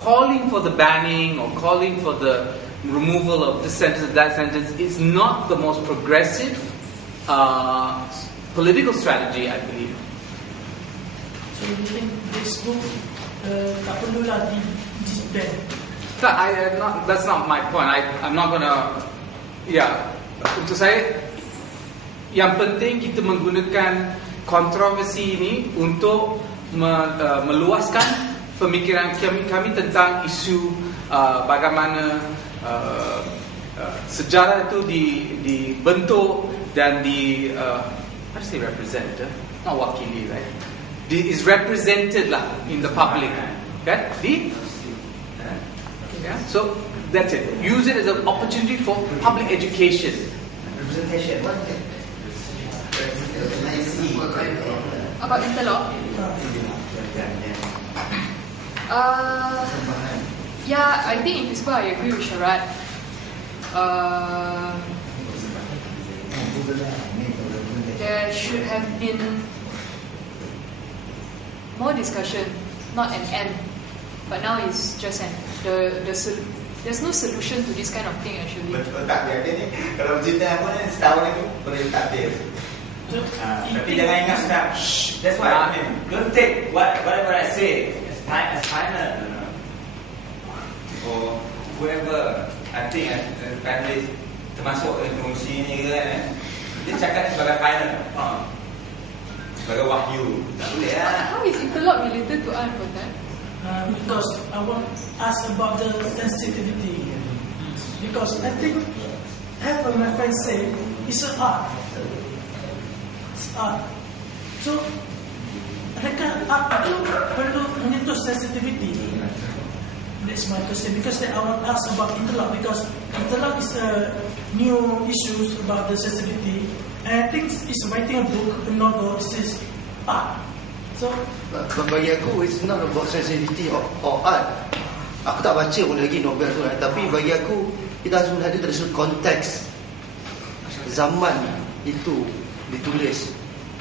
calling for the banning or calling for the removal of this sentence, that sentence is not the most progressive political strategy, I believe. So you think this book tak perlulah disband? That's not my point. I'm not gonna. Untuk saya, yang penting kita menggunakan kontroversi ini untuk meluaskan pemikiran kami tentang isu bagaimana sejarah itu dibentuk dan how to say represent, not wakili, right? Is represented lah in the public, kan? So that's it. Use it as an opportunity for public education. Representation. What is it? About interlock? Yeah, I think in principle I agree with Sharat. There should have been more discussion, not an end. But now it's just there's no solution to this kind of thing actually. Betul tak dia ni? Kalau cerita apa ni setahun lagi boleh tak dia. Tapi jangan ingat sudah. That's why I mean, don't take whatever I say as final. Or whoever I think family termasuk fungsi ni ke kan, dia cakap ni sebagai final, sebagai wahyu. Tak boleh lah. How is interlock related to art, Potan? Because I want to ask about the sensitivity. Because I think half of my friends say it's an art. It's art. So, adakah art itu perlu menyentuh sensitivity? That's my question. Because I want to ask about interlock. Because interlock is a new issues about the sensitivity. And I think it's writing a book, a novel, it says art. So, bagi aku, it's not about sensitivity or art. Aku tak baca pun lagi novel tu, tapi bagi aku, kita harus melihat dari sudut konteks zaman itu ditulis,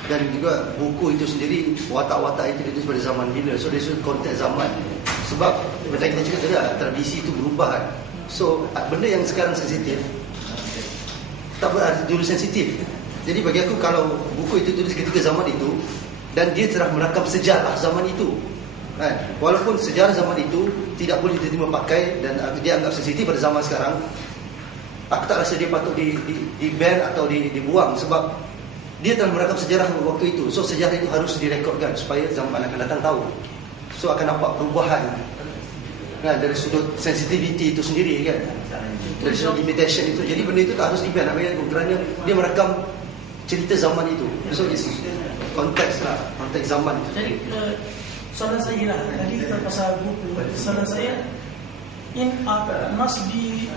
dan juga buku itu sendiri, watak-watak itu ditulis pada zaman bila. So dari sudut konteks zaman. Sebab macam kita cakap tadi, tradisi itu berubah. So benda yang sekarang sensitif tak boleh dulu sensitif. Jadi bagi aku, kalau buku itu tulis ketika zaman itu dan dia telah merakam sejarah zaman itu, kan? Walaupun sejarah zaman itu tidak boleh diterima pakai dan dia anggap sensitif pada zaman sekarang, aku tak rasa dia patut di-ban atau dibuang, sebab dia telah merakam sejarah waktu itu. So sejarah itu harus direkodkan supaya zaman akan datang tahu. So akan nampak perubahan, kan, dari sudut sensitivity itu sendiri, kan, dari sudut limitation itu. Jadi benda itu tak harus di-ban kerana dia merakam cerita zaman itu. So it's konteks lah, konteks zaman. Jadi soalan saya lah, tadi kita pasal buku. Soalan saya, in art must be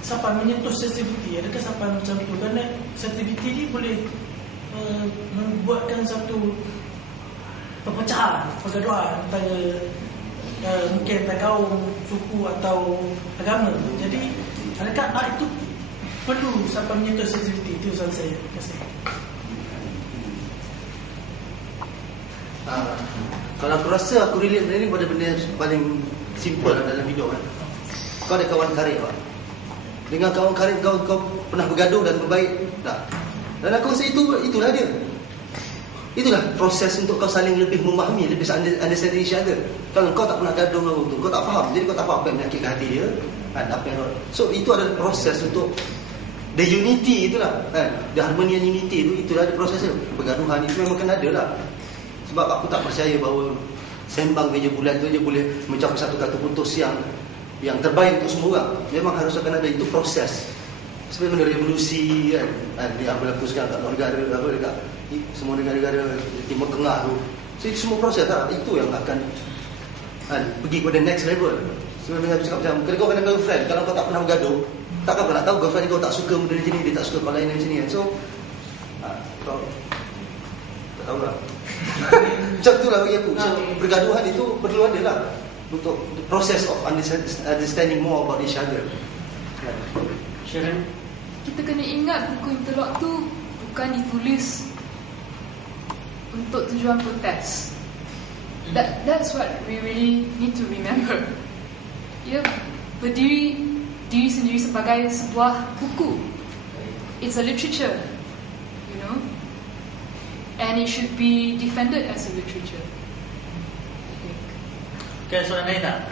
sampai menyentuh sensitivity. Adakah sampai macam tu? Kerana sensitivity ni boleh membuatkan satu perpecahan, pergaduhan antara mungkin antara kaum, suku atau agama. Jadi adakah art itu perlu sampai menyentuh sensitivity? Itu soalan saya. Terima kasih. Kalau aku rasa aku relate benda ni pada benda yang paling simple dalam hidup, kan. Kau ada kawan karib, kan? Dengan kawan karib kau pernah bergaduh dan berbaik tak? Dan aku rasa itulah dia. Itulah proses untuk kau saling lebih memahami, lebih understanding each other. Kalau kau tak pernah gaduh dengan orang tu, kau tak faham. Jadi kau tak faham apa yang menyakitkan hati dia, kan? Apa yang, so itu adalah proses untuk the unity itulah, kan? The harmony and unity itulah prosesnya. Pergaduhan itu memang kena ada lah. Sebab aku tak percaya bahawa sembang meja bulan tu je boleh mencapai satu kata putus yang terbaik untuk semua orang. Memang harus akan ada itu proses. Sebenarnya revolusi, kan, dia berlaku sekarang kat negara apa dekat semua negara-negara Timur Tengah tu. So itu semua proses lah. Itu yang akan pergi kepada next level. Sebenarnya aku cakap macam, kalau kau kena girlfriend, kalau kau tak pernah bergaduh, takkan kau nak tahu girlfriend kau tak suka benda macam ni, dia tak suka kau lain macam ni, kan. So kau tak tahulah. Macam itulah bagi aku. So pergaduhan itu perlu ada lah untuk proses of understanding more about each other. Sharon? Kita kena ingat buku interlock tu bukan ditulis untuk tujuan protes. That's what we really need to remember. Ia berdiri diri sendiri sebagai sebuah buku. It's a literature, you know, and it should be defended as a literature. Okay, soalan lain tak?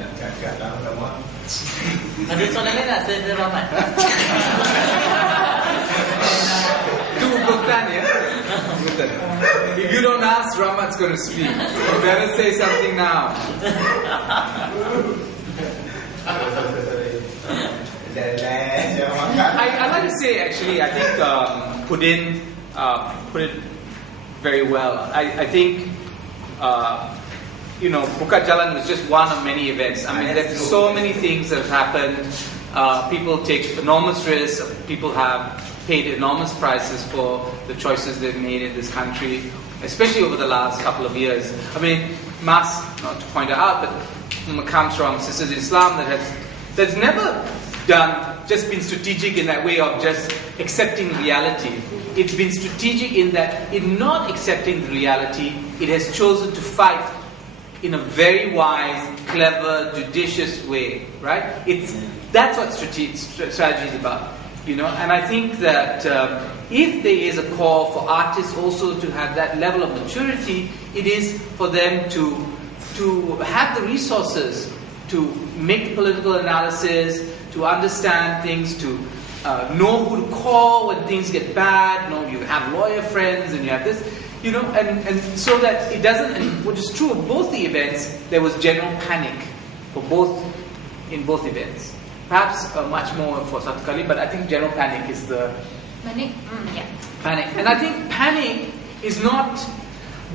Nak cakap lama-lama. Ada soalan lain tak? Saya Rahmat. Tu bukan ya. Bukan. If you don't ask, Rahmat's going to speak. You better say something now. I like to say actually, I think put it very well. I think Buka Jalan was just one of many events. I mean, there's so many things that have happened. People take enormous risks. People have paid enormous prices for the choices they've made in this country, especially over the last couple of years. I mean, Mas, not to point it out, but comes from Sisters in Islam that's never just been strategic in that way of just accepting reality. It's been strategic in that in not accepting the reality, it has chosen to fight in a very wise, clever, judicious way, right? That's what strategy is about, And I think that if there is a call for artists also to have that level of maturity, it is for them to have the resources to make political analysis, to understand things, to know who to call when things get bad. You have lawyer friends and you have this. And so that it doesn't. And what is true of both the events, there was general panic in both events. Perhaps much more for Satu Kali, but I think general panic is the panic. Yeah. Panic, and I think panic is not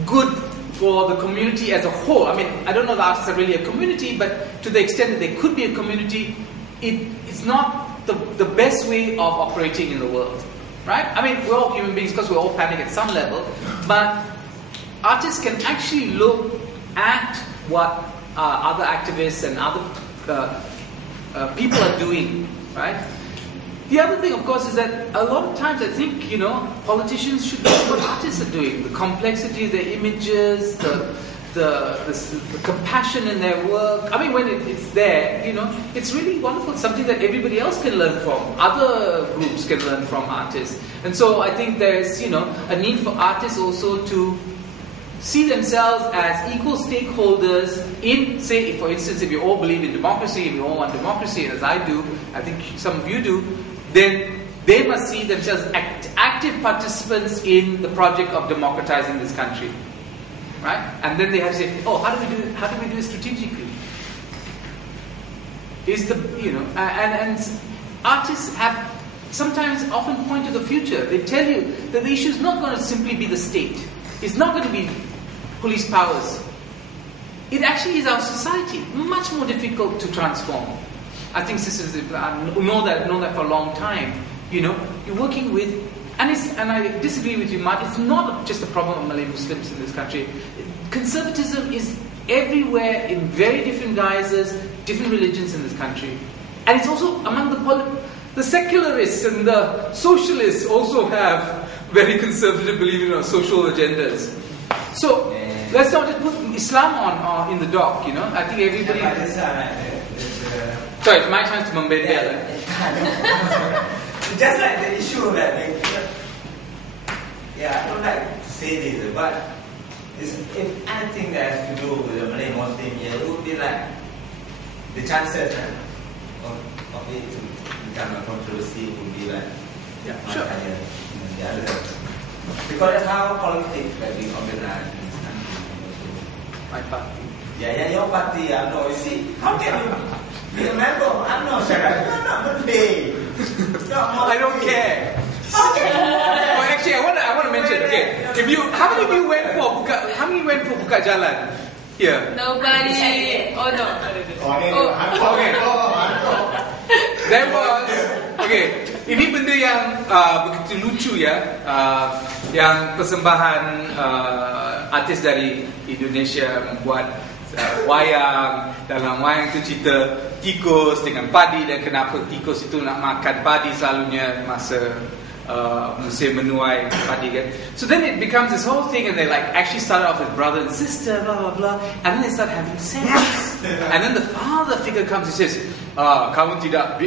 good for the community as a whole. I mean, I don't know if the artists are really a community, but to the extent that they could be a community, it's not the best way of operating in the world. Right? I mean, we're all human beings because we all panic at some level, but artists can actually look at what other activists and other people are doing, right? The other thing, of course, is that a lot of times I think, politicians should know what artists are doing, the complexity of their images, the compassion in their work. I mean, when it's there, it's really wonderful. It's something that everybody else can learn from. Other groups can learn from artists. And so I think there's, a need for artists also to see themselves as equal stakeholders in, say, for instance, if you all believe in democracy, if you all want democracy, and as I do, I think some of you do, then they must see themselves active participants in the project of democratizing this country. Right? And then they have to say, how do we do it strategically? And artists have sometimes often point to the future. They tell you that the issue is not going to simply be the state. It's not going to be police powers. It actually is our society, much more difficult to transform. I think sisters know that for a long time. You're working with, and I disagree with you, Matt. It's not just a problem of Malay Muslims in this country. Conservatism is everywhere in very different guises, different religions in this country, and it's also among the secularists and the socialists also have very conservative, social agendas. So let's not just put Islam on in the dock. I think everybody. Sorry, it's my chance to membebel. Just like the issue of that, I don't like to say this, but if anything that has to do with the Malay Muslim, it would be like the chances of it to become a controversy would be like much higher than the other. Because that's how politics has been organized in this country. My party. Yeah, your party. I know. You see, how can you be a member? I'm not sure. You're not Malay. I don't care. Actually, I want to mention. Okay, how many of you went for Buka Jalan here? Nobody. Oh no. Okay. There was. Okay, ini benda yang begitu lucu ya, yang persembahan artis dari Indonesia membuat wayang. Dalam wayang itu cerita tikus dengan padi dan kenapa tikus itu nak makan padi selalunya masa musim menuai padi kan. So then it becomes this whole thing, and they like actually started off with brother and sister, blah blah blah, and then they start having sex, and then the father figure comes and says, kamu tidak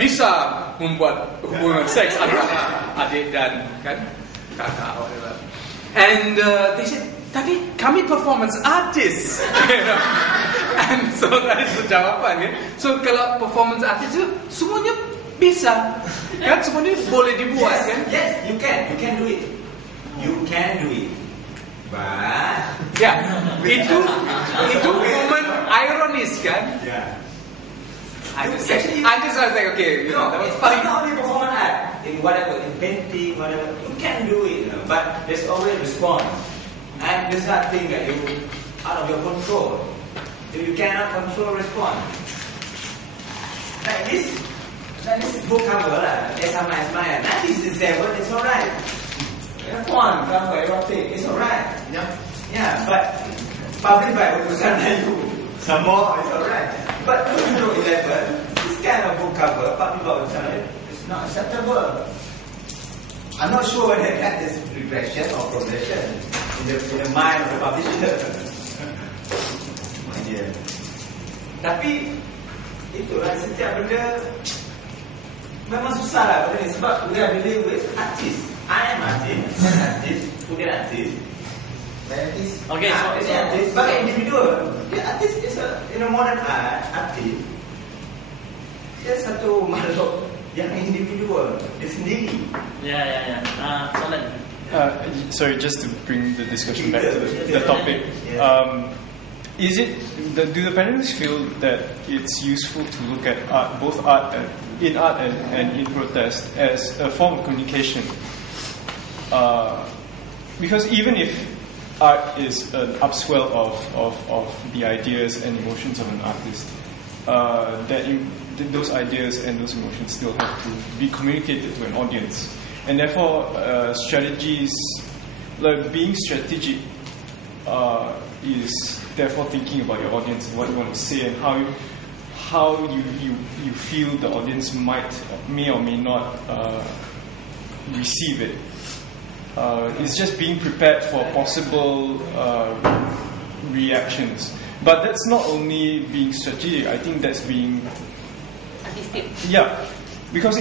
bisa membuat hubungan seks antara adik dan kan kakak, whatever. And they said, tapi kami performance artist. You know? And so that is the jawapan kan. So kalau performance artist itu semuanya bisa kan, semuanya boleh dibuat kan. Yes, you can do it. You can do it. But itu momen ironis kan. yeah. I just was like, okay, you know, that was funny. Not only performance art, in whatever, in painting, whatever, you can do it, you know, but there's always response. And there's that thing that you out of your control. If you cannot control response. Like this book cover lah, sama Ismail. 1967, it's alright. Font cover, everything, it's alright. Yeah, but published by Utusan Melayu, some more, it's alright. But 2011, this kind of book cover, published by Utusan Melayu, it's not acceptable. I'm not sure whether that is regression or progression in the mind of the publisher. Yeah. Tapi itulah setiap benda memang susah lah benda ni, sebab we are dealing with artist. I am artist, Punya artist. Okay, so artist sebagai individual. Dia artist is in a modern art, artist. Dia satu makhluk yang individual, dia sendiri. Yeah. Soalan. Sorry, just to bring the discussion back to the topic. Do the panelists feel that it's useful to look at art, both art and in protest, as a form of communication? Because even if art is an upswell of the ideas and emotions of an artist, those ideas and those emotions still have to be communicated to an audience, and therefore strategies, like being strategic, is therefore thinking about your audience and what you want to say and how you feel the audience may or may not receive it. It's just being prepared for possible reactions. But that's not only being strategic. I think that's being because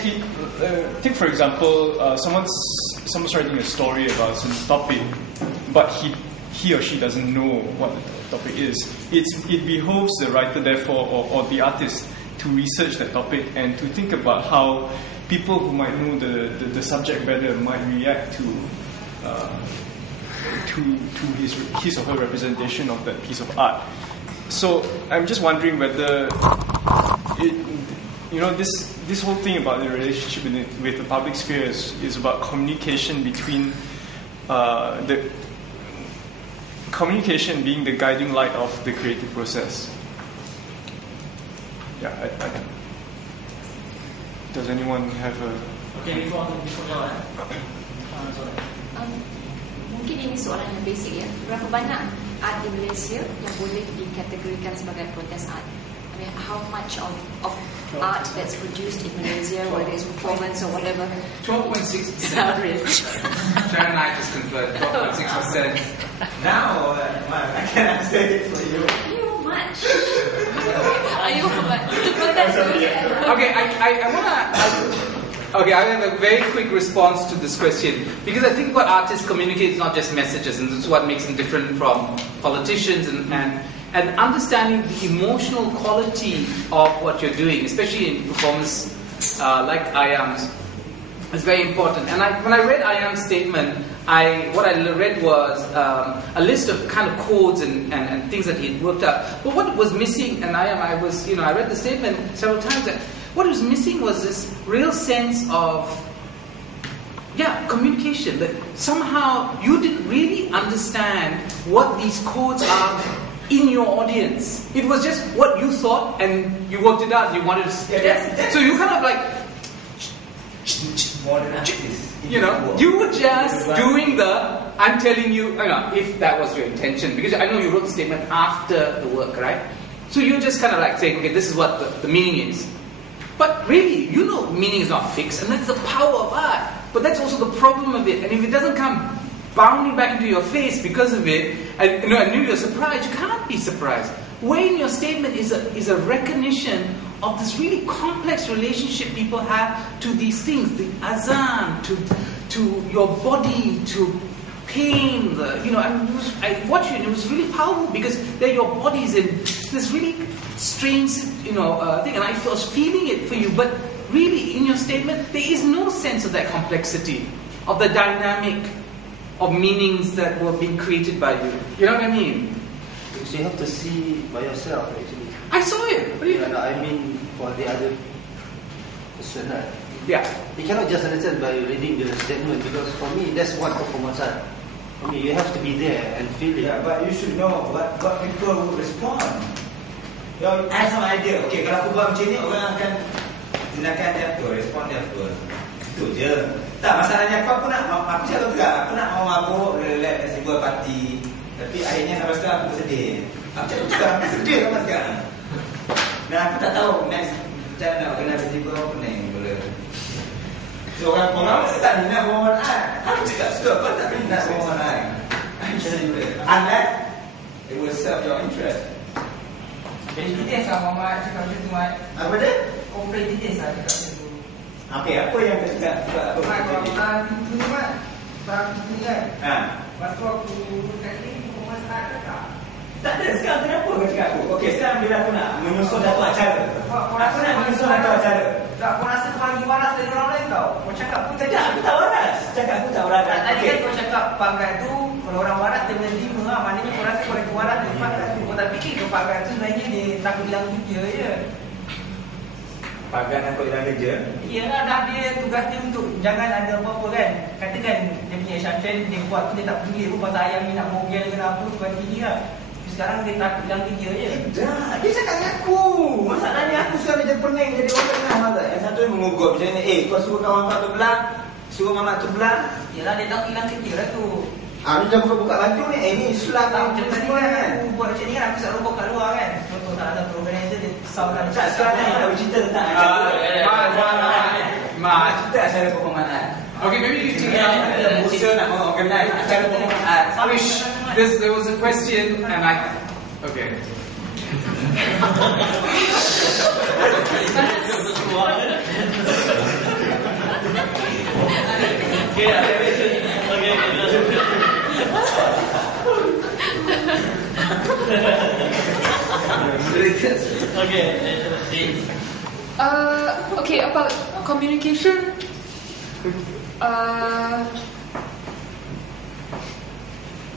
take for example, someone's writing a story about some topic, but he or she doesn't know what the topic is. It behoves the writer, therefore, or the artist, to research that topic and to think about how people who might know the subject better might react to his or her representation of that piece of art. So I'm just wondering whether this whole thing about the relationship with the public sphere is about communication between the communication being the guiding light of the creative process. Yeah, does anyone have a... Okay, before jawab. Mungkin ini soalan yang basic ya. Berapa banyak art di Malaysia yang boleh dikategorikan sebagai protest art? I mean, how much of art that's produced in Malaysia, whether it's performance or whatever? 12.6%. Average. Sharon and I just confirmed 12.6%. Now, I can answer it for you. Are you much? To protest? Okay, I wanna. Okay, I have a very quick response to this question, because I think what artists communicate is not just messages, and this is what makes them different from politicians, and understanding the emotional quality of what you're doing, especially in performance like Ayam's, is very important. And when I read Ayam's statement, what I read was a list of kind of codes and things that he had worked out. But what was missing, and I read the statement several times, that what was missing was this real sense of communication, that somehow you didn't really understand what these codes are in your audience. It was just what you thought, and you worked it out, and you wanted to... So you kind of like... you were just doing I'm telling you, if that was your intention, because I know you wrote the statement after the work, right? So you're just kind of like saying, okay, this is what the meaning is. But really, meaning is not fixed, and that's the power of art. But that's also the problem of it. And if it doesn't come bounding back into your face because of it, and you're surprised, you can't be surprised. Where in your statement is a recognition of this really complex relationship people have to these things, the azan, to your body, to pain. I watched it and it was really powerful because there your body's in this really strange, thing, and I was feeling it for you. But really, in your statement, there is no sense of that complexity, of the dynamic of meanings that were being created by you. You know what I mean? So you have to see by yourself, actually. I saw it. What do you mean? I mean, for the other person, right? Yeah. You cannot just understand by reading the statement, because for me, that's one performance art. I mean, you have to be there and feel it. Yeah, but you should know what people will respond. You have some idea. Okay, kalau aku buat macam ni, orang akan tindakan dia apa, respon dia apa. Itu je. Tak, masalahnya aku cakap juga, aku nak mau mabuk, relax, festival party. Tapi akhirnya sampai sekarang aku bersedih. Aku cakap juga, aku sedih sampai sekarang. Dan aku tak tahu next macam mana nak kena festival apa ni. So orang tak minat performance art. Aku cakap sudah, kau tak minat performance art. Unless it will serve your interest. Jadi details lah Muhammad cakap macam tu Mat. Apa dia? Komplain details lah cakap macam tu. Okay, apa yang kau cakap? Mat, kalau perang pintu ni Mat, perang pintu ni kan. Lepas tu aku kat ni performance art ke tak? Tak ada, sekarang kenapa kau cakap aku? Okey, sekarang bila aku nak menyusun datuk acara. Aku nak menyusun datuk acara. Tak, kau rasa kau lagi waras dari orang lain tau. Kau cakap pun tadi aku tak waras. Cakap aku tak waras. Tadi kan kau cakap pangkat tu, kalau orang waras dia boleh terima lah. Maknanya kau rasa kau lagi waras dari pangkat tu. Kau tak fikir ke pangkat tu sebenarnya dia takut hilang kerja je. Pagan aku hilang kerja? Iyalah, dah dia tugas dia untuk jangan ada apa-apa kan. Katakan dia punya Syafin, dia buat tu dia tak peduli pun pasal ayam ni nak mogel ke apa, tuan diri lah. Sekarang dia takut hilang kerja je. Dah, dia cakap dengan aku. Masalahnya aku sekarang jadi pening, jadi orang tengah mazat. Yang satu yang mengugut macam ni, kau suruh kawan kau tu belah, suruh mamak tu belah. Yalah, dia takut hilang kerja lah tu. Dia dah buka baju ni, ni sulam macam tadi kan. Aku buat macam ni kan, aku selalu bawa kat luar kan. Contoh tak ada organizer, dia sound tak, sekarang ni nak bercerita tentang Mat, cerita acara performance art. Okay, maybe you can Musa nak organize acara performance art. There was a question and okay. Okay, about communication.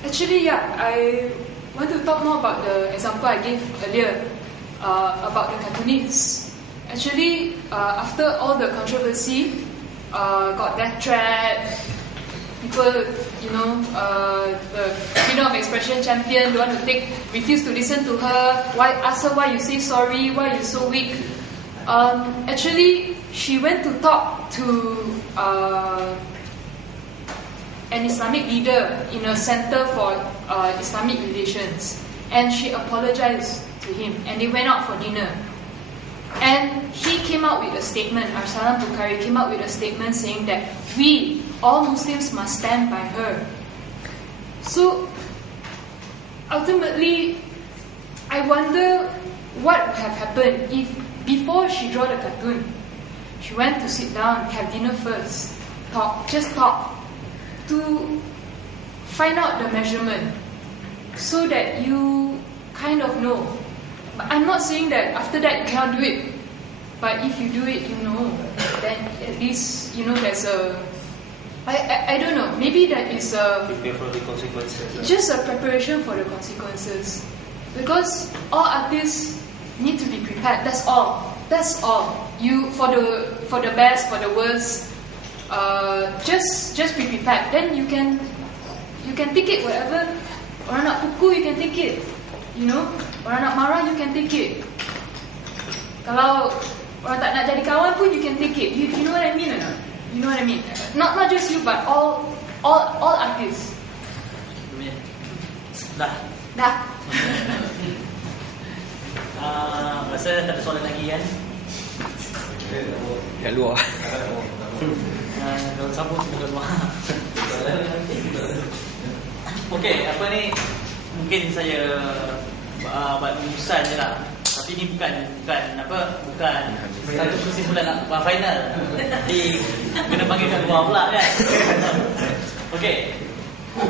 Actually, yeah, I want to talk more about the example I gave earlier about the cartoonists. Actually, after all the controversy, got death threat, people, the freedom of expression champion don't want to refuse to listen to her. Ask her why you say sorry, why you so weak. Actually, she went to talk to an Islamic leader in a center for Islamic relations, and she apologized to him, and they went out for dinner. And he came out with a statement, Arsalan Bukhari came out with a statement saying that we, all Muslims, must stand by her. So, ultimately, I wonder what would have happened if, before she drew the cartoon, she went to sit down, have dinner first, talk, to find out the measurement, so that you kind of know. But I'm not saying that after that you cannot do it, but if you do it, then at least, there's a, I don't know, maybe that is a, prepare for the consequences. Just a preparation for the consequences. Because all artists need to be prepared, that's all. You, for the best, for the worst, just be prepared. Then you can take it whatever. Orang nak pukul, you can take it. Orang nak marah, you can take it. Kalau orang tak nak jadi kawan pun, you can take it. You know what I mean or not? You know what I mean? Not just you, but all artists. Dah. Rasa tak ada soalan lagi kan? Kat luar. Kalau sambung sebelah luar. Okey, apa ni? Mungkin saya buat rumusan je lah. Tapi ni bukan satu kesimpulan final. Jadi kena panggil kat luar pula kan. Okey.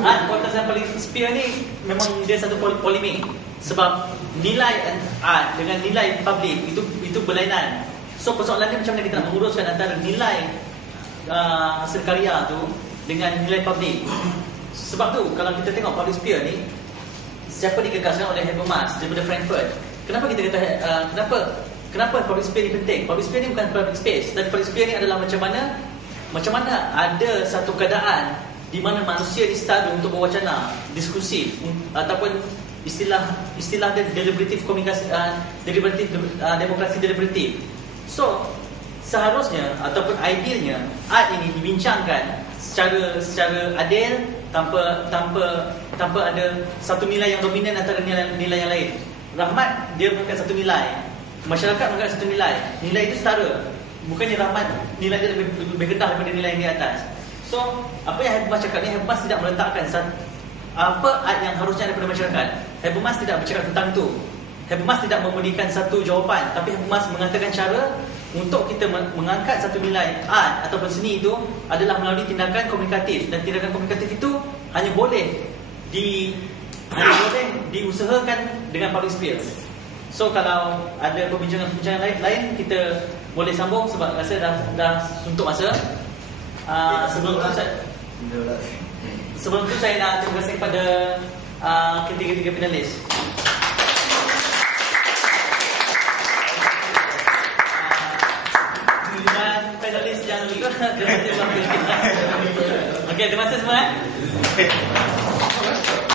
Art kuantitas dan Sphere ni memang dia satu polemik sebab nilai art dengan nilai public itu berlainan. So persoalan ni macam mana kita nak menguruskan antara nilai hasil karya tu dengan nilai public. Sebab tu kalau kita tengok public sphere ni siapa digagaskan oleh Habermas daripada Frankfurt. Kenapa kita kata kenapa public sphere ni penting? Public sphere ni bukan public space, tapi public sphere ni adalah macam mana ada satu keadaan di mana manusia disetara untuk berwacana, diskusif ataupun istilah dia deliberative komunikasi, demokrasi deliberatif. So seharusnya ataupun idealnya art ini dibincangkan secara adil tanpa ada satu nilai yang dominan antara nilai yang lain. Rahmat dia mengangkat satu nilai, masyarakat mengangkat satu nilai. Nilai itu setara. Bukannya rahmat nilai dia lebih rendah daripada nilai yang di atas. So, apa yang Habermas cakap ni, Habermas tidak meletakkan apa art yang harusnya ada pada masyarakat. Habermas tidak bercakap tentang itu. Habermas tidak memberikan satu jawapan, tapi Habermas mengatakan cara untuk kita mengangkat satu nilai art ataupun seni itu adalah melalui tindakan komunikatif, dan tindakan komunikatif itu hanya boleh diusahakan dengan public sphere. So kalau ada perbincangan lain kita boleh sambung sebab rasa dah suntuk masa. Sebelum tu saya nak terima kasih kepada ketiga-tiga finalis. Dan panelis jangan lupa terima kasih. Okey, terima kasih semua.